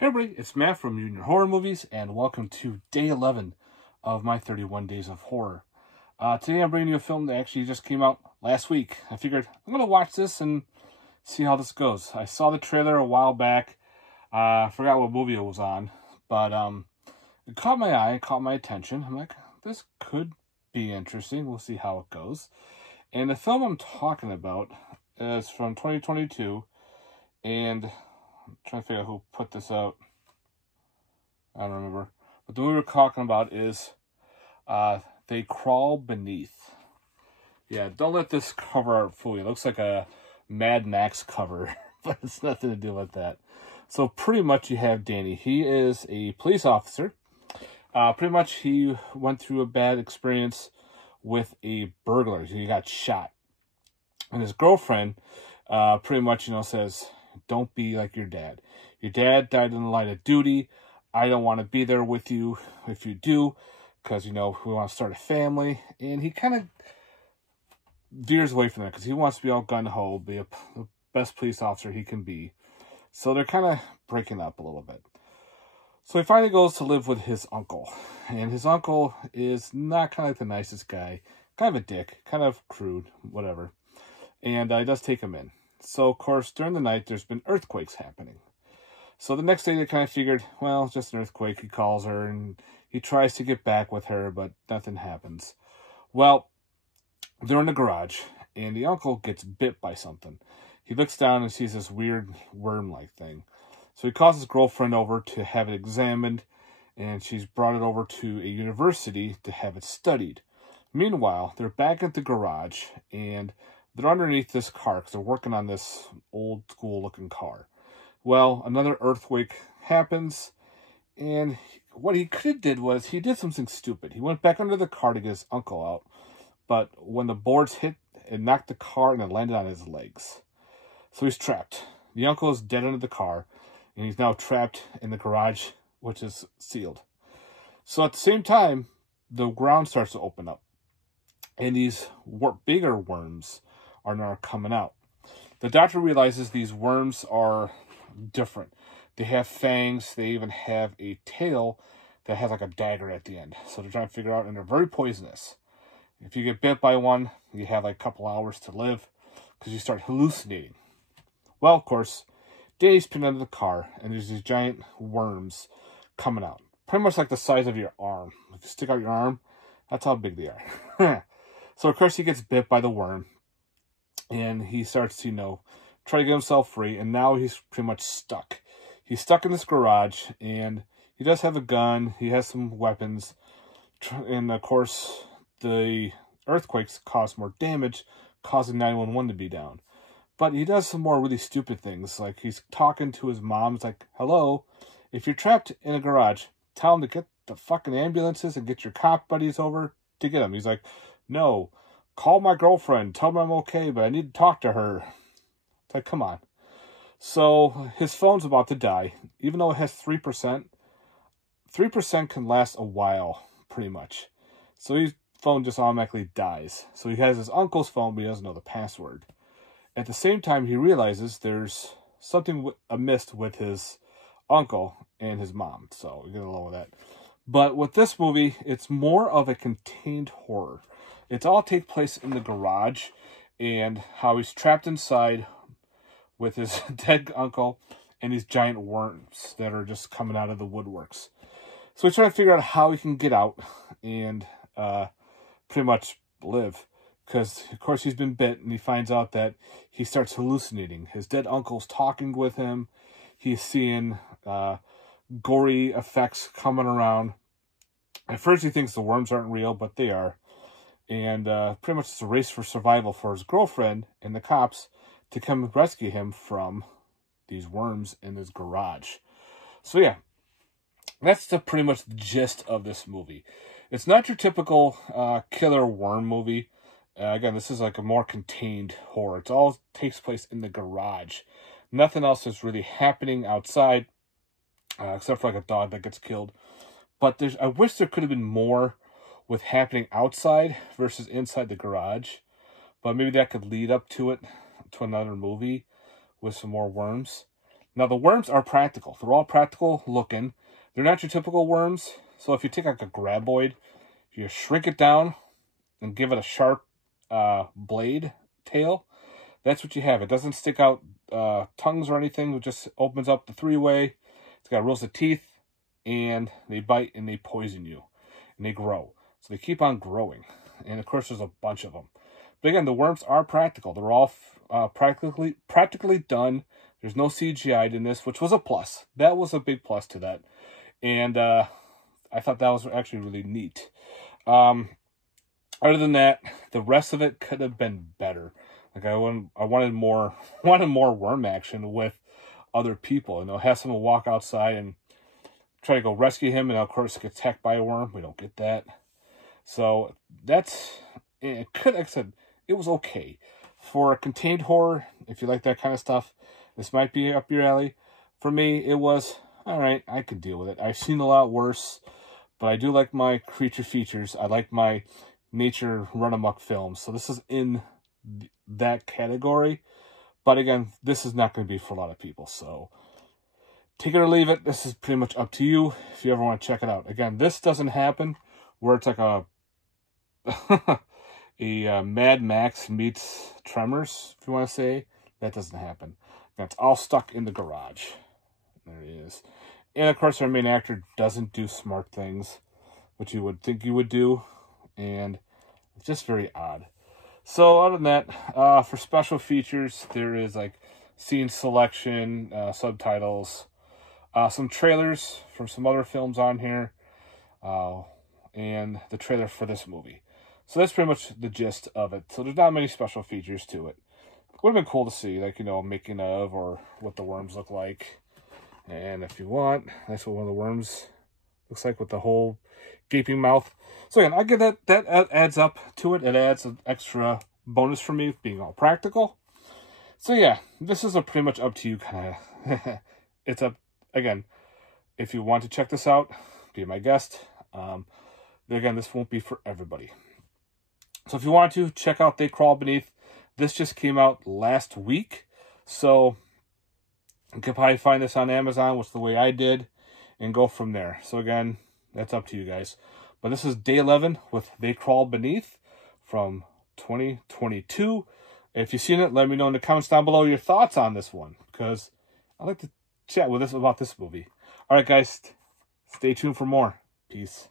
Hey everybody, it's Matt from Junior Horror Movies, and welcome to day 11 of my 31 Days of Horror. Today I'm bringing you a film that actually just came out last week. I figured I'm going to watch this and see how this goes. I saw the trailer a while back. I forgot what movie it was on, but it caught my eye, it caught my attention. I'm like, this could be interesting. We'll see how it goes. And the film I'm talking about is from 2022, and I'm trying to figure out who put this out. I don't remember. But the movie we're talking about is They Crawl Beneath. Yeah, don't let this cover art fool you. It looks like a Mad Max cover, but it's nothing to do with that. So pretty much you have Danny. He is a police officer. Pretty much he went through a bad experience with a burglar. He got shot. And his girlfriend pretty much, says, don't be like your dad. Your dad died in the line of duty. I don't want to be there with you if you do, because, we want to start a family. And he kind of veers away from that because he wants to be all gun-ho, be the best police officer he can be. So they're kind of breaking up a little bit. So he finally goes to live with his uncle. And his uncle is not kind of like the nicest guy. Kind of a dick. Kind of crude. Whatever. And he does take him in. So, of course, during the night, there's been earthquakes happening. So the next day, they kind of figured, well, it's just an earthquake. He calls her, and he tries to get back with her, but nothing happens. Well, they're in the garage, and the uncle gets bit by something. He looks down and sees this weird worm-like thing. So he calls his girlfriend over to have it examined, and she's brought it over to a university to have it studied. Meanwhile, they're back at the garage, and they're underneath this car because they're working on this old-school-looking car. Well, another earthquake happens, and what he could have did was he did something stupid. He went back under the car to get his uncle out, but when the boards hit, it knocked the car and it landed on his legs. So he's trapped. The uncle is dead under the car, and he's now trapped in the garage, which is sealed. So at the same time, the ground starts to open up, and these bigger worms are now coming out. The doctor realizes these worms are different. They have fangs. They even have a tail that has like a dagger at the end. So they're trying to figure out, and they're very poisonous. If you get bit by one, you have like a couple hours to live because you start hallucinating. Well, of course, Danny's pinned under the car, and there's these giant worms coming out. Pretty much like the size of your arm. If you stick out your arm, that's how big they are. So, of course, he gets bit by the worm, and he starts to, try to get himself free, and now he's pretty much stuck. He's stuck in this garage, and he does have a gun. He has some weapons, and, of course, the earthquakes cause more damage, causing 911 to be down. But he does some more really stupid things, like he's talking to his mom. It's like, hello, if you're trapped in a garage, tell him to get the fucking ambulances and get your cop buddies over to get him. He's like, no, call my girlfriend, tell me I'm okay, but I need to talk to her. It's like, come on. So his phone's about to die, even though it has 3%. 3% can last a while, pretty much. So his phone just automatically dies. So he has his uncle's phone, but he doesn't know the password. At the same time, he realizes there's something amiss with his uncle and his mom. So we get along with that. But with this movie, it's more of a contained horror. It's all take place in the garage, and how he's trapped inside with his dead uncle and these giant worms that are just coming out of the woodworks. So he's trying to figure out how he can get out and pretty much live. Because, of course, he's been bit, and he finds out that he starts hallucinating. His dead uncle's talking with him. He's seeing gory effects coming around. At first, he thinks the worms aren't real, but they are. And pretty much it's a race for survival for his girlfriend and the cops to come rescue him from these worms in his garage. So, yeah, that's pretty much the gist of this movie. It's not your typical killer worm movie. Again, this is like a more contained horror. It all takes place in the garage. Nothing else is really happening outside, except for like a dog that gets killed. But I wish there could have been more with happening outside versus inside the garage. But maybe that could lead up to it, to another movie with some more worms. Now, the worms are practical. They're all practical looking. They're not your typical worms. So if you take like a graboid, you shrink it down and give it a sharp blade tail, that's what you have. It doesn't stick out tongues or anything. It just opens up the three-way. It's got rows of teeth, and they bite and they poison you, and they grow. So they keep on growing. And of course, there's a bunch of them. But again, the worms are practical. They're all practically done. There's no CGI in this, which was a plus. That was a big plus to that. And I thought that was actually really neat. Other than that, the rest of it could have been better. Like I wanted more worm action with other people. You know, have someone walk outside and try to go rescue him, and of course get attacked by a worm. We don't get that. So that's it. Like I said, it was okay for a contained horror. If you like that kind of stuff, this might be up your alley. For me, it was all right. I could deal with it. I've seen a lot worse, but I do like my creature features. I like my nature run amok films. So this is in that category. But again, this is not going to be for a lot of people. So take it or leave it. This is pretty much up to you if you ever want to check it out. Again, this doesn't happen where it's like a Mad Max meets Tremors, if you want to say. That doesn't happen. That's all stuck in the garage. There it is. And of course, our main actor doesn't do smart things, which you would think you would do. And it's just very odd. So other than that, for special features, there is like scene selection, subtitles, some trailers from some other films on here, and the trailer for this movie. So that's pretty much the gist of it. So there's not many special features to it. Would have been cool to see, like, you know, making of or what the worms look like. And if you want, that's what one of the worms looks like with the whole gaping mouth. So again, I give that adds up to it. It adds an extra bonus for me being all practical. So yeah, this is a pretty much up to you kind of. It's up, again, if you want to check this out, be my guest. Again, this won't be for everybody. So if you want to, check out They Crawl Beneath. This just came out last week. So you can probably find this on Amazon, which is the way I did, and go from there. So again, that's up to you guys. But this is day 11 with They Crawl Beneath from 2022. If you've seen it, let me know in the comments down below your thoughts on this one, because I'd like to chat with us about this movie. All right, guys, stay tuned for more. Peace.